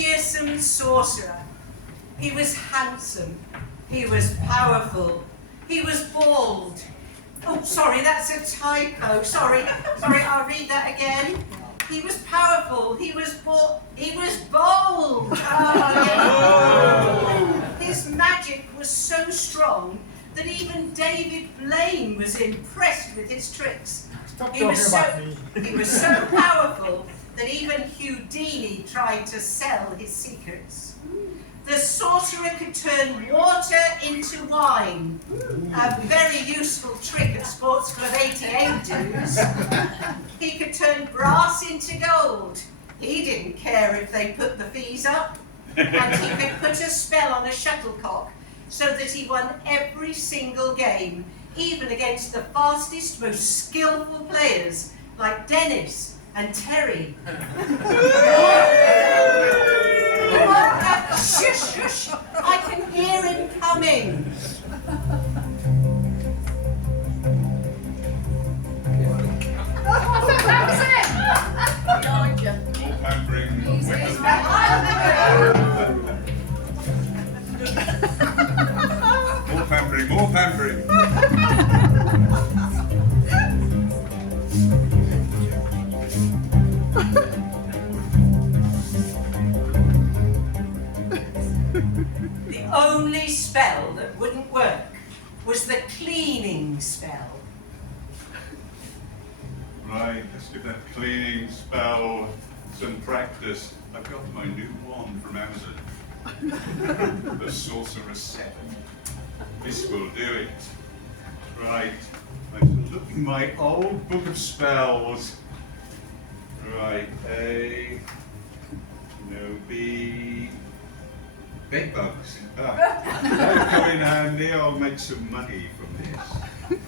fearsome sorcerer. He was handsome. He was powerful. He was bald. Oh, sorry, that's a typo. Sorry, I'll read that again. He was powerful. He was bold. Oh, yeah. His magic was so strong that even David Blaine was impressed with his tricks. He was so powerful that even Houdini tried to sell his secrets. The sorcerer could turn water into wine, a very useful trick at Sports Club 88 dues. He could turn brass into gold. He didn't care if they put the fees up. And he could put a spell on a shuttlecock so that he won every single game, even against the fastest, most skillful players like Dennis and Terry. Shush, shush! I can hear him coming. More pampering. The only spell that wouldn't work was the cleaning spell. Right, let's give that cleaning spell some practice. I've got my new wand from Amazon. The Sourcerer 7. This will do it. Right, I'm looking at my old book of spells. Right, A, no, B, bed bugs. That'll come in handy. I'll make some money from this.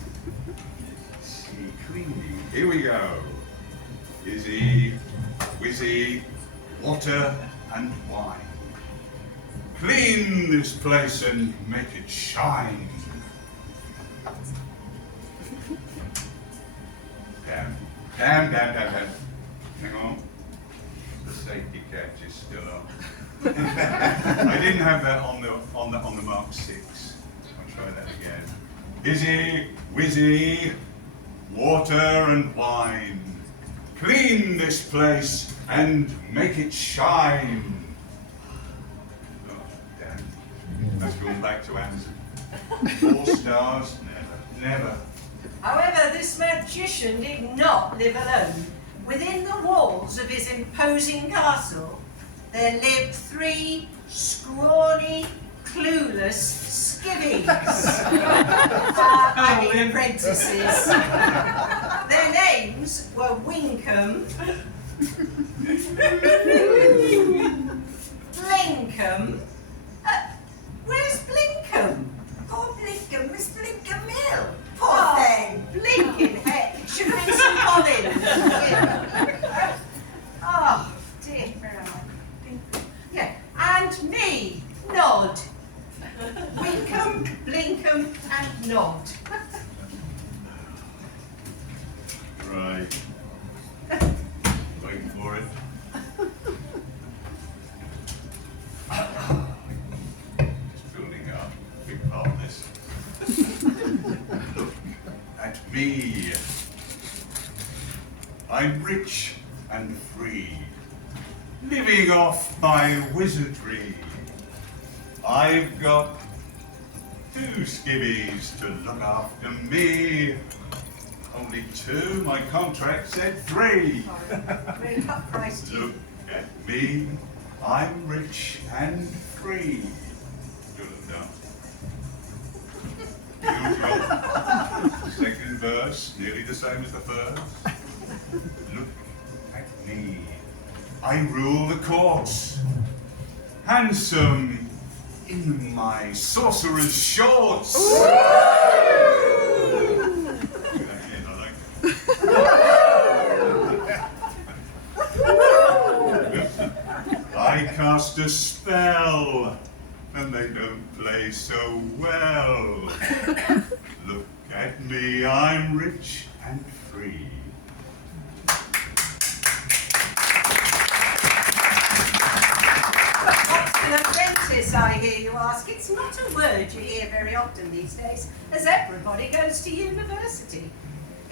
Let's see, cleaning. Here we go. Izzy, Wizzy, water and wine. Clean this place and make it shine. Damn. Hang on. The safety catch is still on. I didn't have that on the Mark 6. I'll try that again. Izzy, Wizzy, water and wine. Clean this place and make it shine. Oh, damn. That's gone back to Amazon. 4 stars? Never. However, this magician did not live alone. Within the walls of his imposing castle, there lived 3 scrawny, clueless skivvies. Apprentices. Their names were Winkum, Blinkum. Where's Blinkum? Poor Blinkum, Miss Blinkum Mill. Poor thing. Blinking heck. Should have been some Collins. Oh, dear. Yeah, and me, Nod. Winkum, Blinkum, and Nod. Right. Waiting for it. Just building up. Big part of this. Look at me. I'm rich and free, living off my wizardry. I've got 2 skivvies to look after me. Only 2, my contract said 3. Really cut price to you. Look at me, I'm rich and free. Good and done. Second verse, nearly the same as the first. Look at me, I rule the courts. Handsome in my sorcerer's shorts. I cast a spell, and they don't play so well. Look at me, I'm rich and free. Apprentice, I hear you ask. It's not a word you hear very often these days, as everybody goes to university.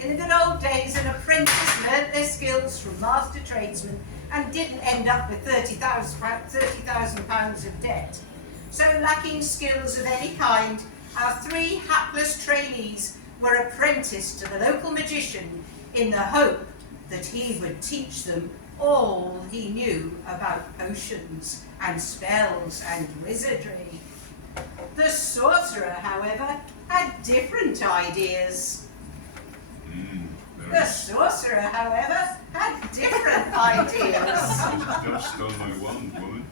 In the good old days, an apprentice learnt their skills from master tradesmen and didn't end up with £30,000 of debt. So, lacking skills of any kind, our 3 hapless trainees were apprenticed to the local magician in the hope that he would teach them all he knew about potions and spells and wizardry. The sorcerer, however, had different ideas. The sorcerer, however, had different ideas. Just on my wand, woman.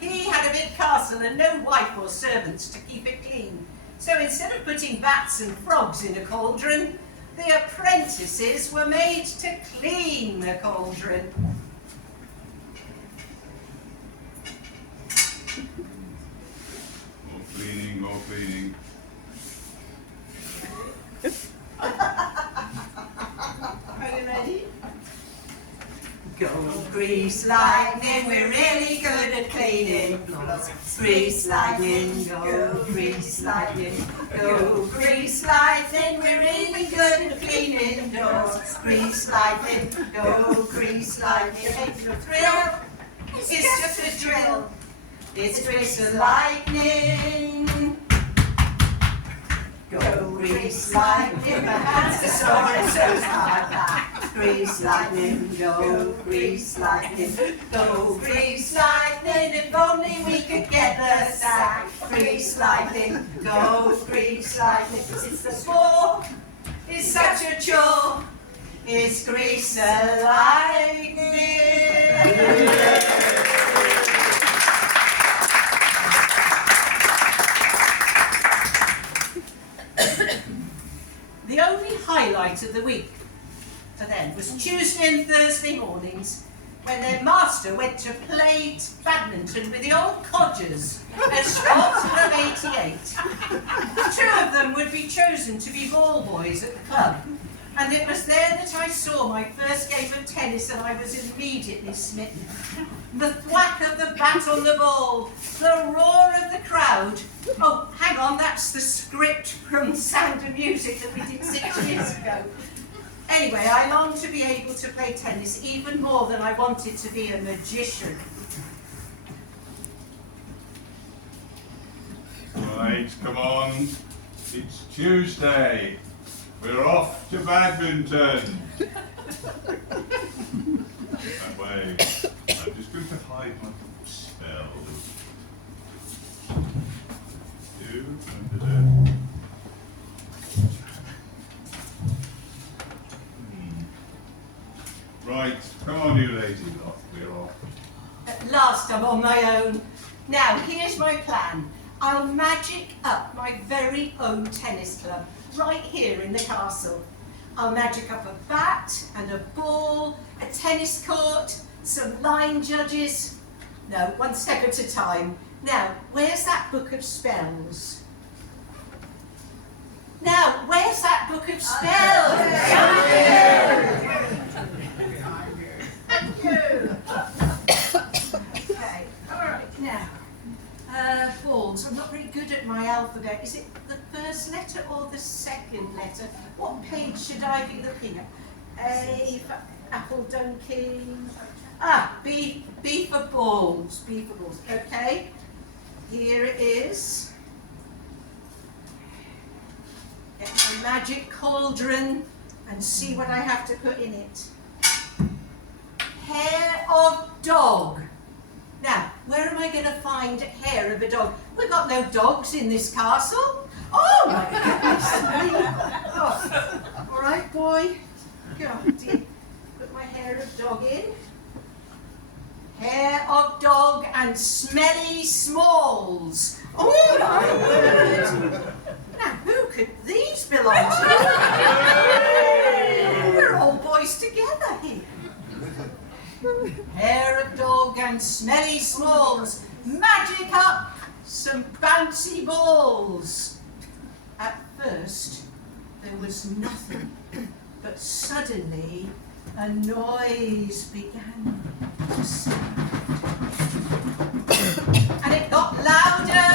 He had a big castle and no wife or servants to keep it clean. So instead of putting bats and frogs in a cauldron, the apprentices were made to clean the cauldron. More cleaning, more cleaning. Are you ready? Go grease lightning, we're really good at cleaning floors. Grease lightning, go grease lightning, go grease lightning, we're really good at cleaning doors. Grease lightning, go grease lightning, ain't no thrill, it's just a drill. It's grease lightning. Go grease lightning, my hands are sore and so's my back. Grease lightning, go grease lightning, go grease lightning, if only we could get the sack. Grease lightning, go grease lightning, it's the spore, it's such a chore, it's grease lightning. The only highlight of the week for them was Tuesday and Thursday mornings when their master went to play badminton with the old codgers at Sourcerer 88. 2 of them would be chosen to be ball boys at the club, and it was there that I saw my first game of tennis and I was immediately smitten. The thwack of the bat on the ball, the roar of the crowd. Oh, hang on, that's the script from Sound of Music that we did 6 years ago. Anyway, I longed to be able to play tennis even more than I wanted to be a magician. Right, come on. It's Tuesday. We're off to badminton. That way. I'm just going to hide my spells. Right, come on you ladies, off. We're off. At last I'm on my own. Now, here's my plan. I'll magic up my very own tennis club right here in the castle. I'll magic up a bat and a ball, a tennis court, some line judges. No, one step at a time. Now, where's that book of spells? Now, where's that book of spells? Thank you. Okay, all right, now. Balls. I'm not very good at my alphabet. Is it the first letter or the second letter? What page should I be looking at? A for apple donkey. Ah, B for balls. B for balls. Okay. Here it is. Get my magic cauldron and see what I have to put in it. Hair of dog. Now, where am I going to find hair of a dog? We've got no dogs in this castle. Oh my goodness. Oh. All right, boy. Go. Put my hair of dog in. Hair of dog and smelly smalls. Oh my word. Now, who could these belong to? We're all boys together here. Hair of dog and smelly smalls, magic up some bouncy balls. At first, there was nothing, but suddenly a noise began to sound. And it got louder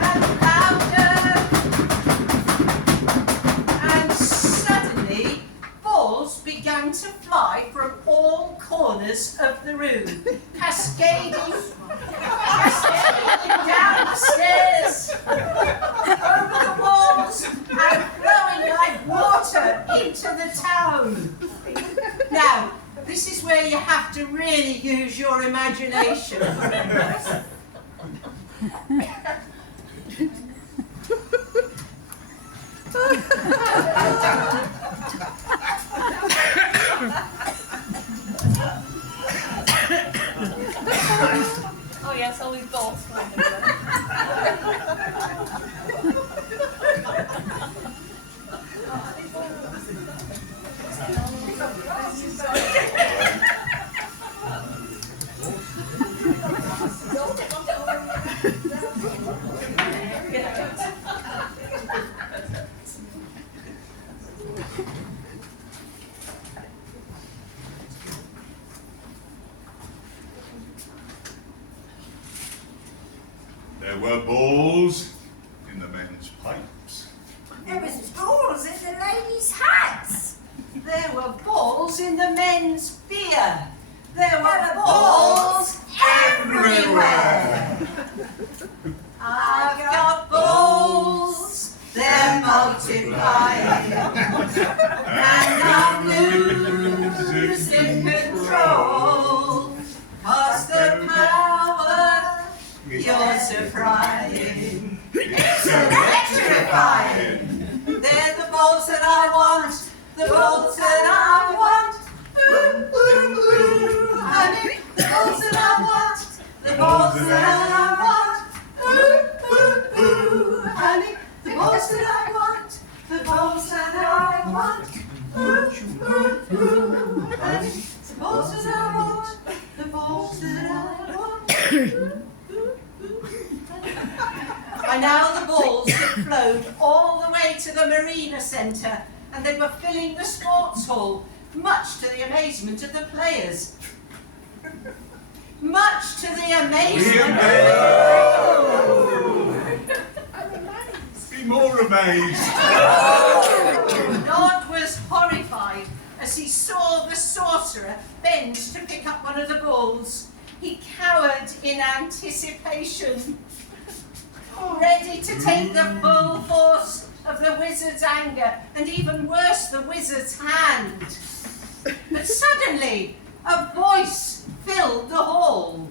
and louder. And suddenly, balls began to fly from all corners of the room, cascading down the stairs, over the walls, and flowing like water into the town. Now, this is where you have to really use your imagination. Oh yes, all these balls flying There were balls in the men's pipes. There was balls in the ladies' hats. There were balls in the men's beer. There were balls everywhere. I've got balls, they're multiplying, and I'm losing control. 'Cause the power you're surprising, it's electrifying. They're the balls that I want, the balls that I want. Ooh, ooh, ooh, honey, the balls that I want, the balls that I want. Ooh, ooh, ooh, honey, the balls that I want, the balls that I want. Ooh, ooh, ooh, honey, the balls that I want, the balls that I want. Ooh, ooh, by now the balls had flowed all the way to the Marina Centre, and they were filling the sports hall, much to the amazement of the players. Much to the amazement Be more amazed. Nod was horrified as he saw the sorcerer bend to pick up one of the balls. He cowered in anticipation, ready to take the full force of the wizard's anger, and even worse, the wizard's hand. But suddenly, a voice filled the hall.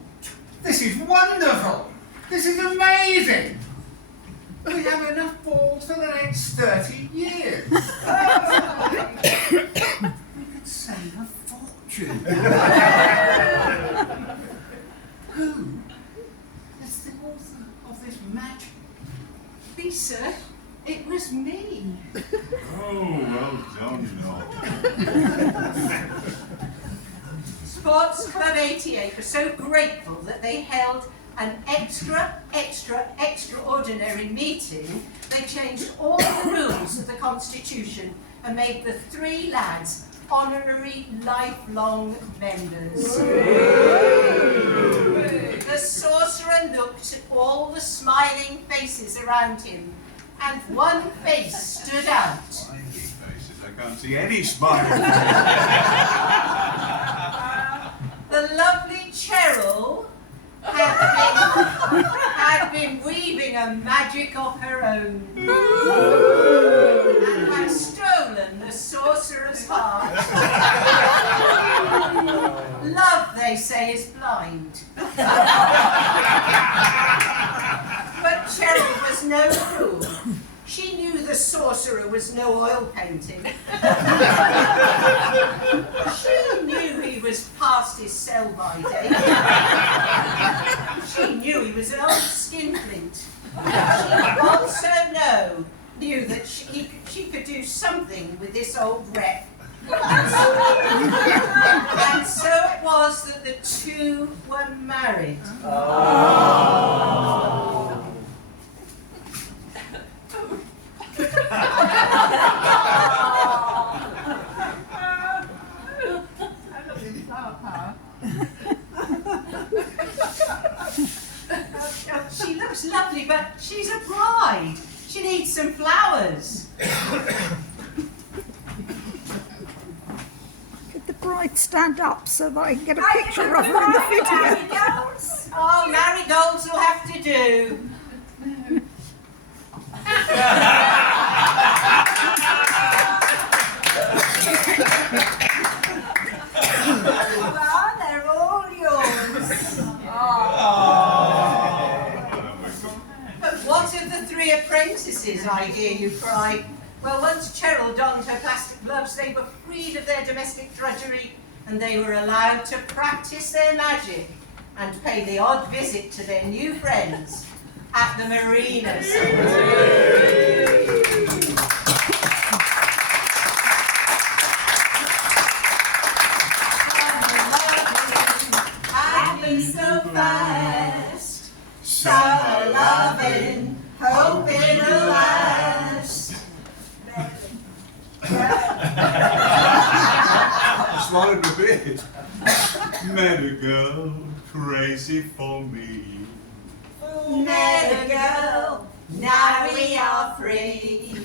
This is wonderful! This is amazing! We have enough balls for the next 30 years. We could save a fortune. Who is the author of this magic? Lisa, it was me. Oh, well done, Nod. Sports Club 88 was so grateful that they held an extraordinary meeting. They changed all the rules of the Constitution and made the three lads honorary lifelong members. The sorcerer looked at all the smiling faces around him, and one face stood out. Smiley faces, I can't see any smiling. The lovely Cheryl had been weaving a magic of her own, and had stolen the sorcerer's heart. Love, they say, is blind. But Cheryl was no fool. She knew the sorcerer was no oil painting. She knew he was past his sell-by date. She knew he was an old skinflint. She also knew that she could do something with this old wreck. And so it was that the two were married. was lovely, but she's a bride. She needs some flowers. Could the bride stand up so that I can get a picture of her in the video? Marigolds. Oh, marigolds will have to do. Well, they're all yours. But what of the 3 apprentices, I hear you cry? Well, once Cheryl donned her plastic gloves, they were freed of their domestic drudgery and they were allowed to practice their magic and pay the odd visit to their new friends at the marina. Happened so fast, summer loving, hoping it'll last. Swallowed a bit. Met a girl crazy for me. Met a girl, now we are free.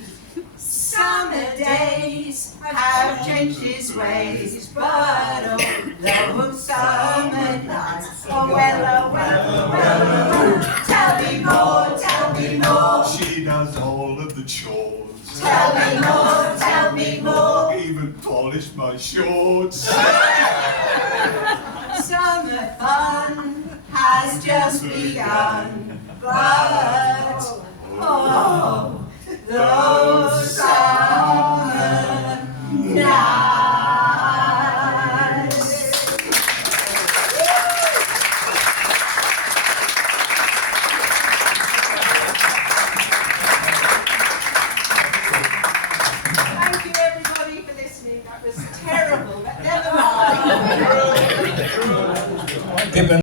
Summer days have changed his ways, but oh, those summer nights, oh well, oh well, oh well, oh well. Tell me more, tell me more. She does all of the chores. Tell me more, tell me more. Even polish my shorts. Summer fun has just begun.